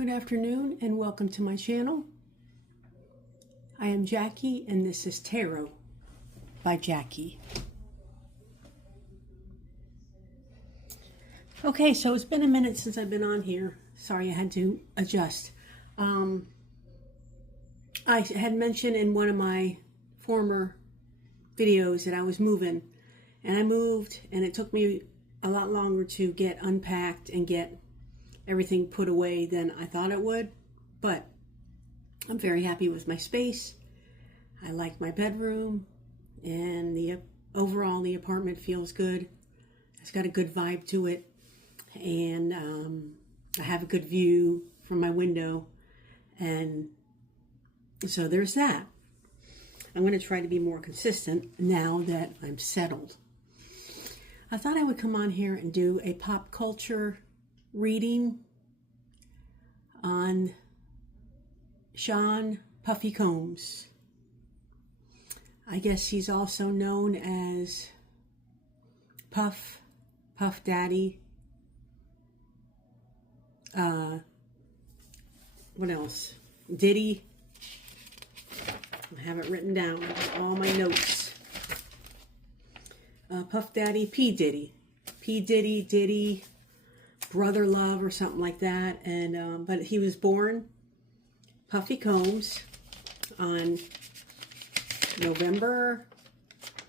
Good afternoon and welcome to my channel. I am Jackie and this is Tarot by Jackie. Okay, so it's been a minute since I've been on here. Sorry, I had to adjust. I had mentioned in one of my former videos that I was moving, and I moved and it took me a lot longer to get unpacked and get everything put away than I thought it would, but I'm very happy with my space. I like my bedroom, and overall the apartment feels good. It's got a good vibe to it, and I have a good view from my window, and so there's that. I'm going to try to be more consistent now that I'm settled. I thought I would come on here and do a pop culture reading on Sean Puffy Combs. I guess he's also known as Puff Daddy. What else? Diddy. I have it written down, all my notes. Puff Daddy, P Diddy. P Diddy, Brother Love or something like that. And but he was born Puffy Combs on November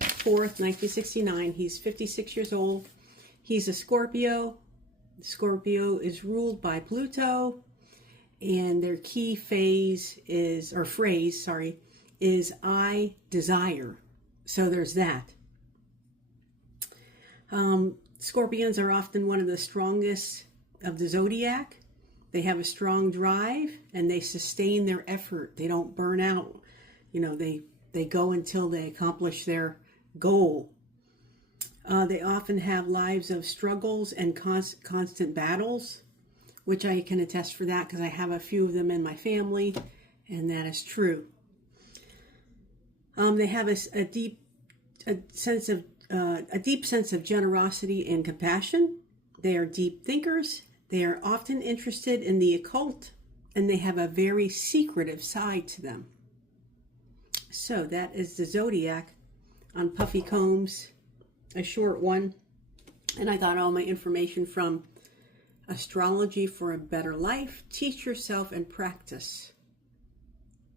4th, 1969. He's 56 years old. He's a Scorpio. Scorpio is ruled by Pluto, and their key phrase is I desire. So there's that. Scorpions are often one of the strongest of the zodiac. They have a strong drive and they sustain their effort. They don't burn out. You know, they go until they accomplish their goal. They often have lives of struggles and constant battles, which I can attest for that because I have a few of them in my family, and that is true. They have a deep sense of generosity and compassion. They are deep thinkers. They are often interested in the occult, and they have a very secretive side to them. So that is the zodiac on Puffy Combs, a short one. And I got all my information from Astrology for a Better Life, Teach Yourself and Practice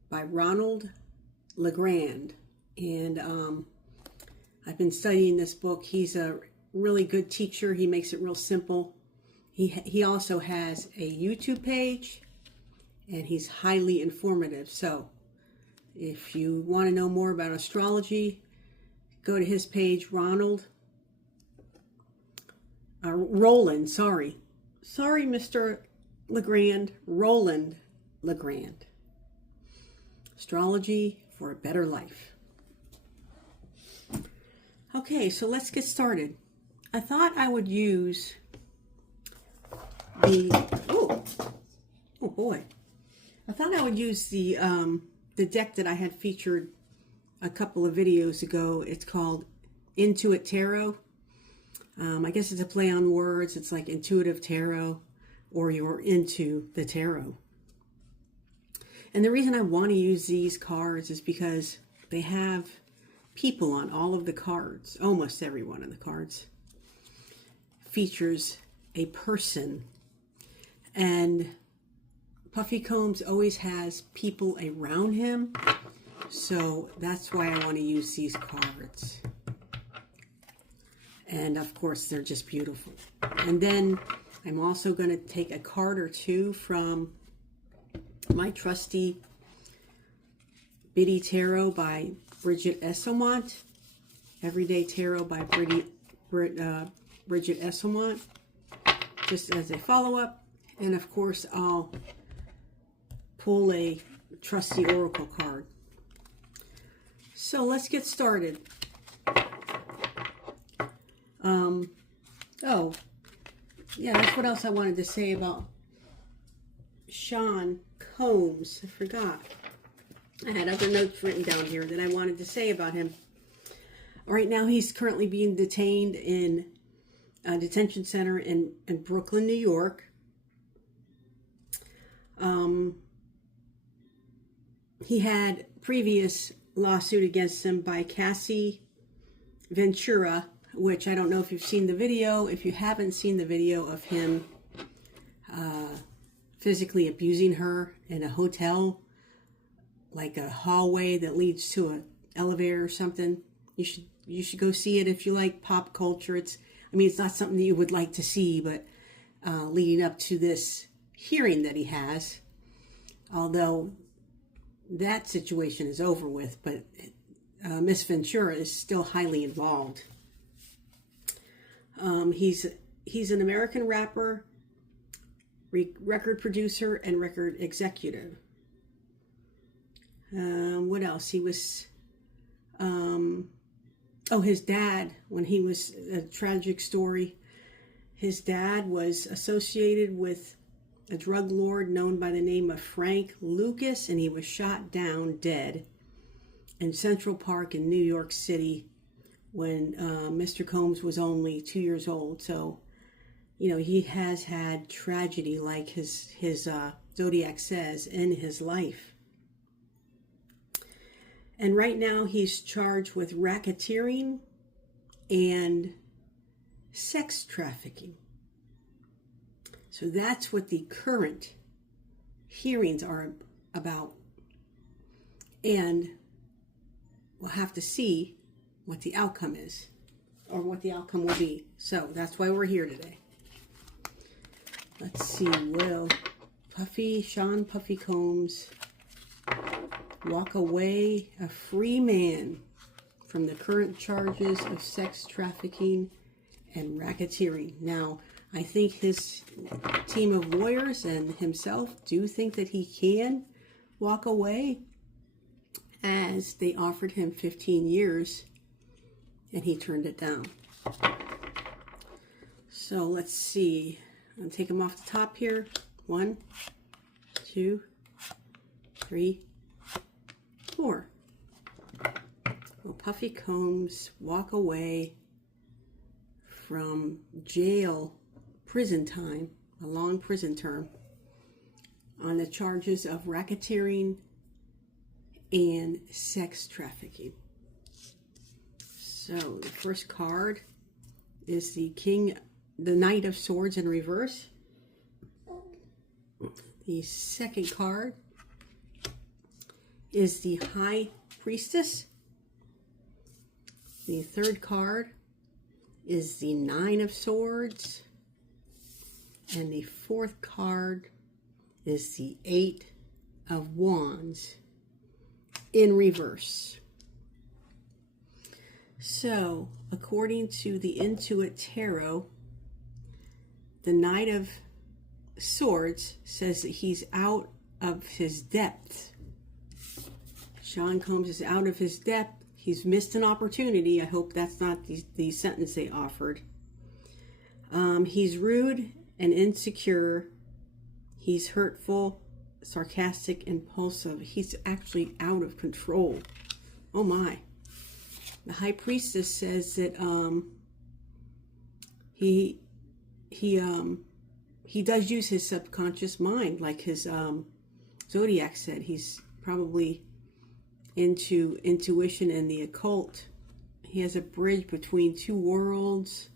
by Ronald LeGrand. And I've been studying this book. He's a really good teacher. He makes it real simple. He also has a YouTube page, and he's highly informative. So if you want to know more about astrology, go to his page, Roland, sorry, Mr. LeGrand, Roland LeGrand. Astrology for a Better Life. Okay, so let's get started. I thought I would use oh boy. I thought I would use the deck that I had featured a couple of videos ago. It's called Intuit Tarot. I guess it's a play on words. It's like intuitive tarot, or you're into the tarot. And the reason I want to use these cards is because they have people on all of the cards. Almost every one of the cards features a person. And Puffy Combs always has people around him. So that's why I want to use these cards. And of course, they're just beautiful. And then I'm also going to take a card or two from my trusty Biddy Tarot by Bridget Esselmont. Everyday Tarot by Bridget Esselmont. Just as a follow-up. And of course, I'll pull a trusty oracle card. So let's get started. Oh, yeah, that's what else I wanted to say about Sean Combs. I forgot. I had other notes written down here that I wanted to say about him. Right now, he's currently being detained in a detention center in Brooklyn, New York. He had previous lawsuit against him by Cassie Ventura, which I don't know if you've seen the video. If you haven't seen the video of him physically abusing her in a hotel, like a hallway that leads to an elevator or something, you should go see it if you like pop culture. It's not something that you would like to see, but leading up to this hearing that he has, although that situation is over with, but Miss Ventura is still highly involved. He's an American rapper, record producer, and record executive. What else? He was, his dad, when he was a tragic story, his dad was associated with a drug lord known by the name of Frank Lucas, and he was shot down dead in Central Park in New York City when Mr. Combs was only 2 years old. So, he has had tragedy, like his Zodiac says, in his life. And right now he's charged with racketeering and sex trafficking. So that's what the current hearings are about. And we'll have to see what the outcome is, or what the outcome will be. So that's why we're here today. Let's see, will Sean Puffy Combs walk away a free man from the current charges of sex trafficking and racketeering? Now, I think his team of lawyers and himself do think that he can walk away, as they offered him 15 years and he turned it down. So let's see. I'm going to take him off the top here. 1, 2, 3, 4. Will Puffy Combs walk away from prison time, a long prison term, on the charges of racketeering and sex trafficking? So the first card is the Knight of Swords in reverse. The second card is the High Priestess. The third card is the Nine of Swords. And the fourth card is the Eight of Wands in reverse. So, according to the Intuit Tarot, the Knight of Swords says that he's out of his depth. Sean Combs is out of his depth. He's missed an opportunity. I hope that's not the sentence they offered. He's rude and insecure. He's hurtful, sarcastic, impulsive. He's actually out of control. Oh my. The High Priestess says that he does use his subconscious mind, like his Zodiac said. He's probably into intuition and the occult. He has a bridge between two worlds.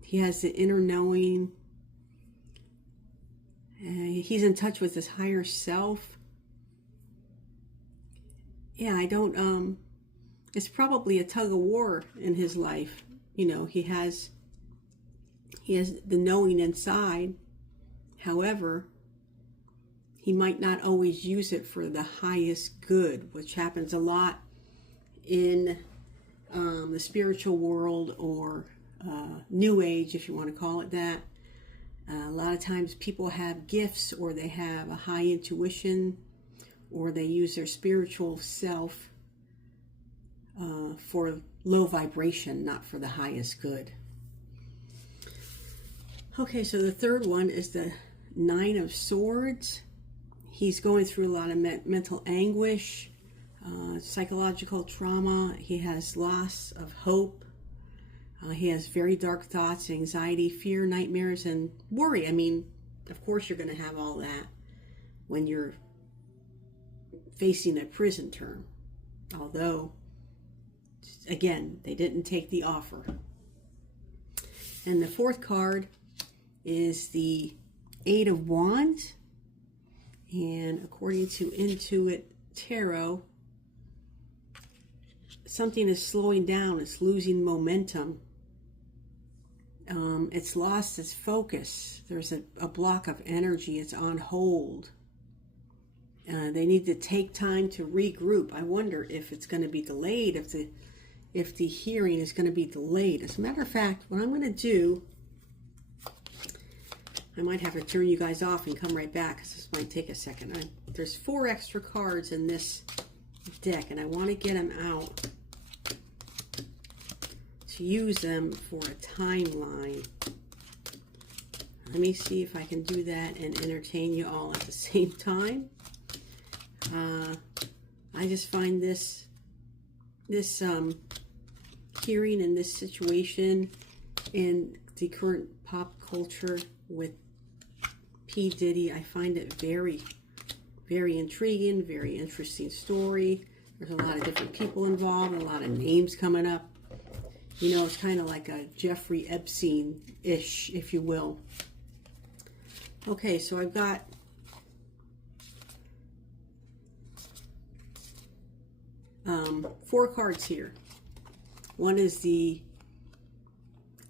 He has the inner knowing. He's in touch with his higher self. Yeah, it's probably a tug of war in his life. He has the knowing inside. However, he might not always use it for the highest good, which happens a lot in the spiritual world, or New Age, if you want to call it that. A lot of times people have gifts, or they have a high intuition, or they use their spiritual self for low vibration, not for the highest good. Okay, so the third one is the Nine of Swords. He's going through a lot of mental anguish, psychological trauma. He has loss of hope. He has very dark thoughts, anxiety, fear, nightmares, and worry. Of course you're going to have all that when you're facing a prison term. Although, again, they didn't take the offer. And the fourth card is the Eight of Wands. And according to Intuit Tarot, something is slowing down. It's losing momentum. It's lost its focus. There's a block of energy. It's on hold. They need to take time to regroup. I wonder if it's going to be delayed, if the hearing is going to be delayed. As a matter of fact, what I'm going to do, I might have to turn you guys off and come right back because this might take a second. There's 4 extra cards in this deck, and I want to get them out to use them for a timeline. Let me see if I can do that and entertain you all at the same time. I just find this hearing in this situation in the current pop culture with P Diddy, I find it very, very intriguing, very interesting story. There's a lot of different people involved, a lot of names coming up. You know, it's kind of like a Jeffrey Epstein-ish, if you will. Okay, so I've got four cards here. One is the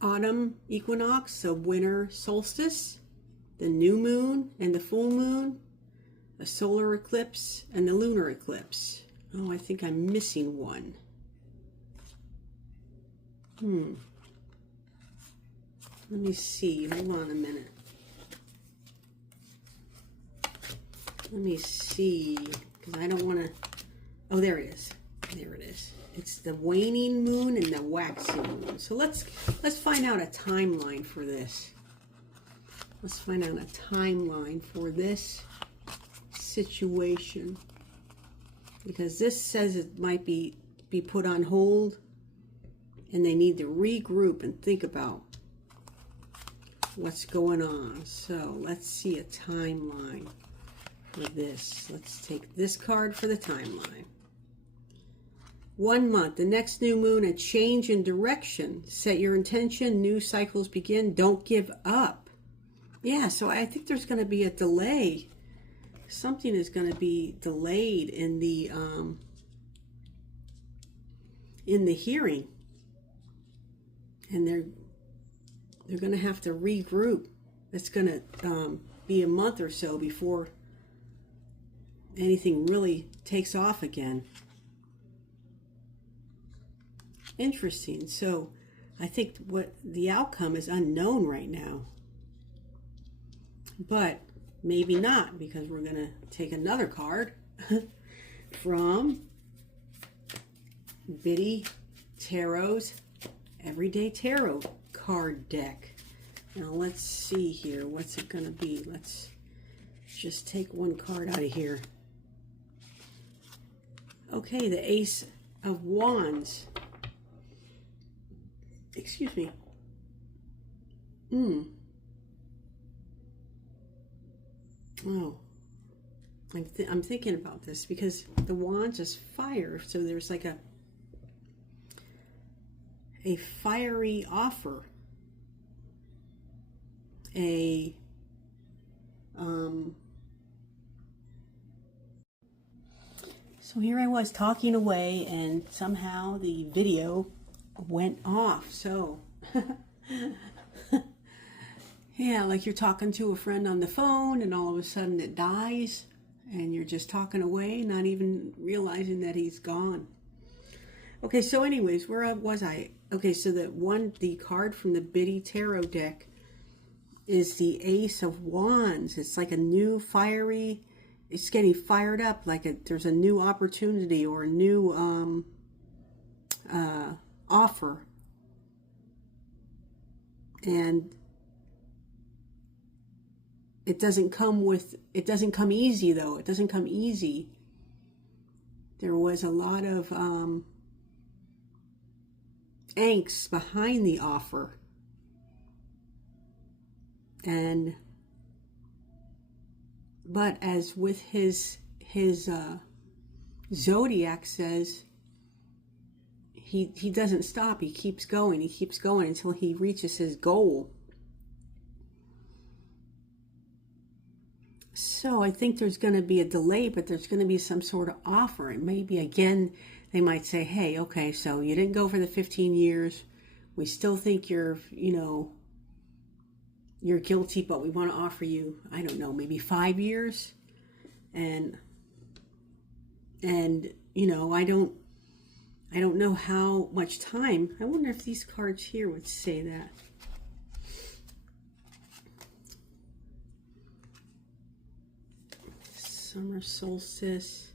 autumn equinox, so winter solstice, the new moon and the full moon, a solar eclipse, and the lunar eclipse. Oh, I think I'm missing one. Let me see. Hold on a minute. Let me see, because I don't want to... Oh, there it is. There it is. It's the waning moon and the waxing moon. So let's find out a timeline for this. Let's find out a timeline for this situation, because this says it might be put on hold, and they need to regroup and think about what's going on. So let's see a timeline for this. Let's take this card for the timeline. 1 month, the next new moon, a change in direction. Set your intention, new cycles begin. Don't give up. Yeah, so I think there's going to be a delay. Something is going to be delayed in the hearing, and they're going to have to regroup. It's going to be a month or so before anything really takes off again. Interesting. So I think what the outcome is unknown right now, but maybe not, because we're going to take another card from Biddy Tarot's Everyday Tarot card deck. Now let's see here. What's it going to be? Let's just take one card out of here. Okay, the Ace of Wands. Excuse me. Oh, I'm thinking about this because the Wands is fire, so there's like a fiery offer, so here I was talking away, and somehow the video went off. So yeah, like you're talking to a friend on the phone and all of a sudden it dies and you're just talking away, not even realizing that he's gone. Okay, so anyways, where was I? Okay, so the card from the Biddy Tarot deck is the Ace of Wands. It's like a new fiery, it's getting fired up, like there's a new opportunity or a new offer. And it doesn't come easy, though. It doesn't come easy. There was a lot of angst behind the offer. And But as with his zodiac says, he doesn't stop. He keeps going until he reaches his goal. So I think there's going to be a delay, but there's going to be some sort of offer. And maybe again, they might say, hey, okay, so you didn't go for the 15 years. We still think you're guilty, but we want to offer you, I don't know, maybe 5 years. And I don't know how much time. I wonder if these cards here would say that. Summer solstice.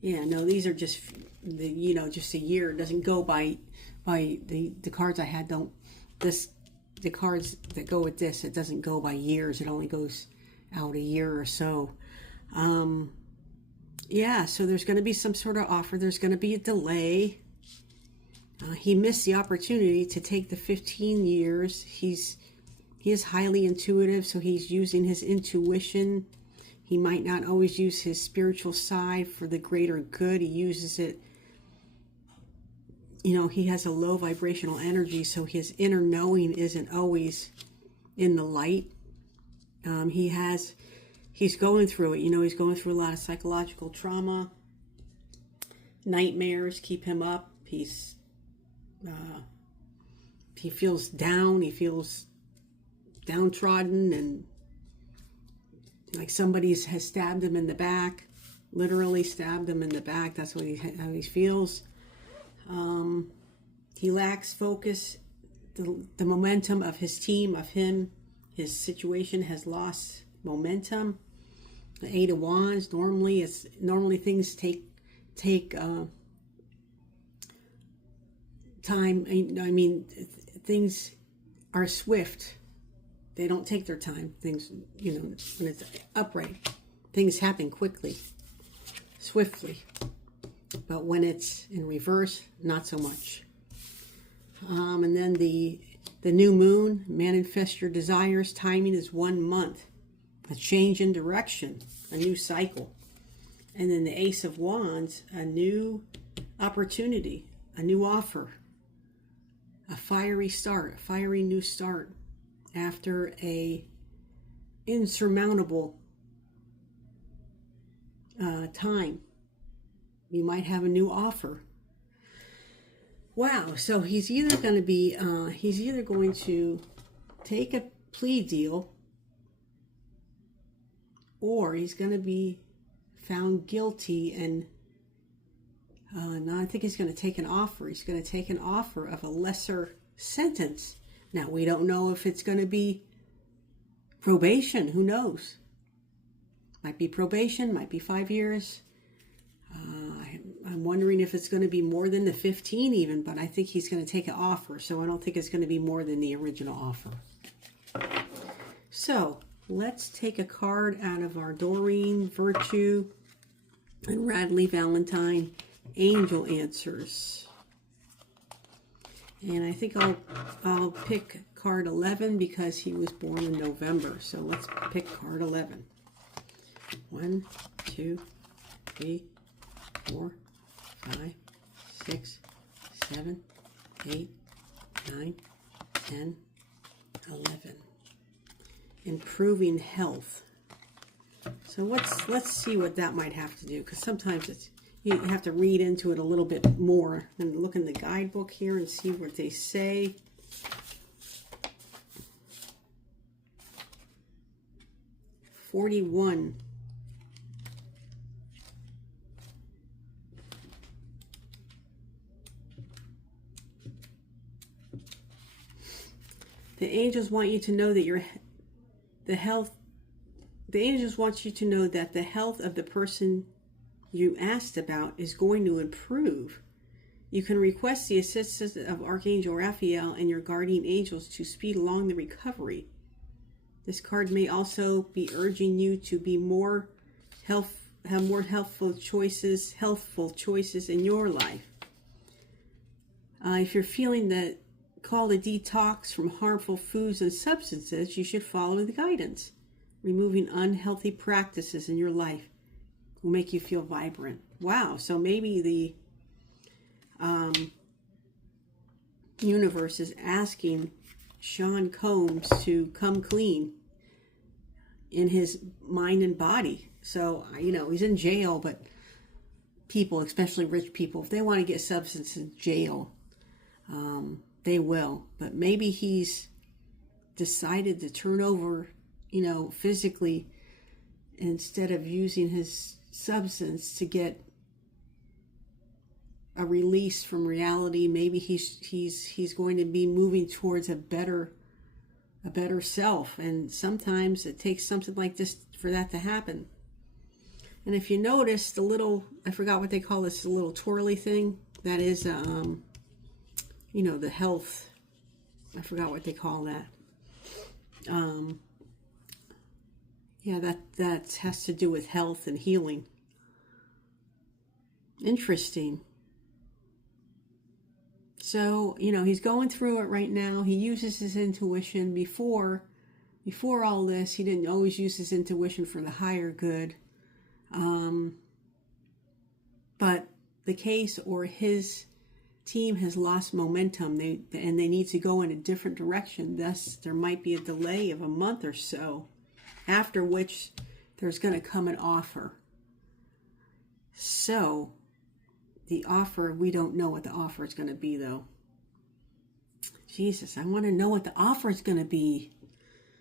Yeah, no, these are just just a year. It doesn't go by the cards I had. The cards that go with this, it doesn't go by years. It only goes out a year or so. Yeah, so there's going to be some sort of offer. There's going to be a delay. He missed the opportunity to take the 15 years. He is highly intuitive, so he's using his intuition. He might not always use his spiritual side for the greater good. He uses it, he has a low vibrational energy, so his inner knowing isn't always in the light. He's going through it. He's going through a lot of psychological trauma. Nightmares keep him up. He feels down. He feels downtrodden, and like somebody has stabbed him in the back, literally stabbed him in the back. That's how he feels. He lacks focus. The momentum of his team, of him, his situation has lost momentum. The Eight of Wands. Normally things take time. I mean, things are swift. They don't take their time. Things, when it's upright, things happen quickly, swiftly. But when it's in reverse, not so much. And then the new moon, manifest your desires. Timing is 1 month. A change in direction, a new cycle. And then the Ace of Wands, a new opportunity, a new offer, a fiery start, a fiery new start. After a insurmountable time, you might have a new offer. Wow! So he's either going to take a plea deal, or he's going to be found guilty, and no, I think he's going to take an offer. He's going to take an offer of a lesser sentence. Now, we don't know if it's going to be probation. Who knows? Might be probation, might be 5 years. I'm wondering if it's going to be more than the 15 even, but I think he's going to take an offer. So I don't think it's going to be more than the original offer. So let's take a card out of our Doreen, Virtue, and Radley Valentine Angel Answers. And I think I'll pick card 11 because he was born in November. So let's pick card 11. 1, 2, 3, 4, 5, 6, 7, 8, 9, 10, 11. Improving health. So let's see what that might have to do, because sometimes you have to read into it a little bit more and look in the guidebook here and see what they say. $41. The angels want you to know that the angels want you to know that the health of the person you asked about is going to improve. You can request the assistance of Archangel Raphael and your guardian angels to speed along the recovery. This card may also be urging you to be have more healthful choices in your life. If you're feeling that called a detox from harmful foods and substances, you should follow the guidance. Removing unhealthy practices in your life will make you feel vibrant. Wow, so maybe the universe is asking Sean Combs to come clean in his mind and body. So, he's in jail, but people, especially rich people, if they want to get substance in jail, they will. But maybe he's decided to turn over, physically, instead of using his substance to get a release from reality. Maybe he's going to be moving towards a better self. And sometimes it takes something like this for that to happen. And if you notice the little, I forgot what they call this, the little twirly thing, that is, the health, I forgot what they call that. That has to do with health and healing. Interesting. So, he's going through it right now. He uses his intuition. Before all this, he didn't always use his intuition for the higher good. But the case or his team has lost momentum. They need to go in a different direction. Thus, there might be a delay of a month or so, after which there's going to come an offer. So, the offer, we don't know what the offer is going to be, though. Jesus, I want to know what the offer is going to be.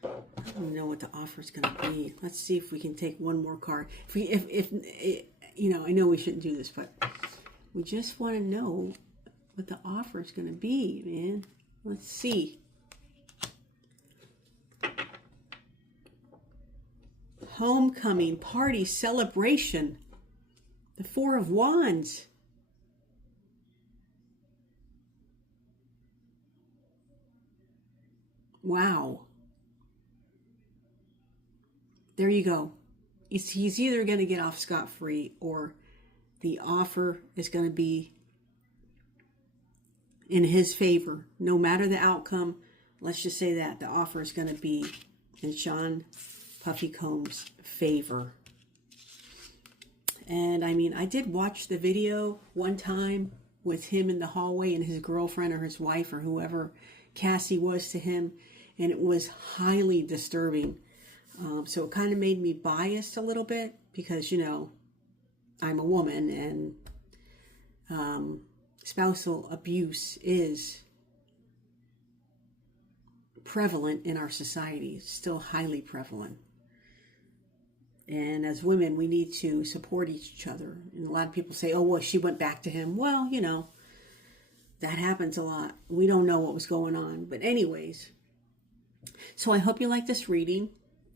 I don't know what the offer is going to be. Let's see if we can take one more card. If I know we shouldn't do this, but we just want to know what the offer is going to be, man. Let's see. Homecoming, party, celebration. The Four of Wands. Wow. There you go. He's either going to get off scot-free, or the offer is going to be in his favor. No matter the outcome, let's just say that the offer is going to be in Sean Puffy Combs' favor. And I did watch the video one time with him in the hallway and his girlfriend or his wife or whoever Cassie was to him, and it was highly disturbing. So it kind of made me biased a little bit because, I'm a woman, and spousal abuse is prevalent in our society. It's still highly prevalent. And as women, we need to support each other. And a lot of people say, oh, well, she went back to him. Well, that happens a lot. We don't know what was going on. But anyways, so I hope you like this reading.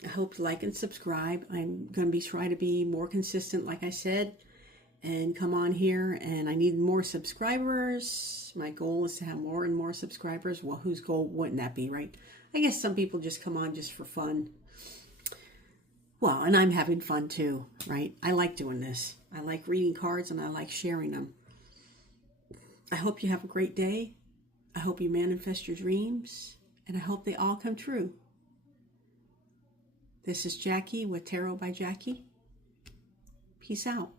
I hope you like and subscribe. I'm going to try to be more consistent, like I said, and come on here. And I need more subscribers. My goal is to have more and more subscribers. Well, whose goal wouldn't that be, right? I guess some people just come on just for fun. Well, and I'm having fun too, right? I like doing this. I like reading cards and I like sharing them. I hope you have a great day. I hope you manifest your dreams, and I hope they all come true. This is Jackie with Tarot by Jackie. Peace out.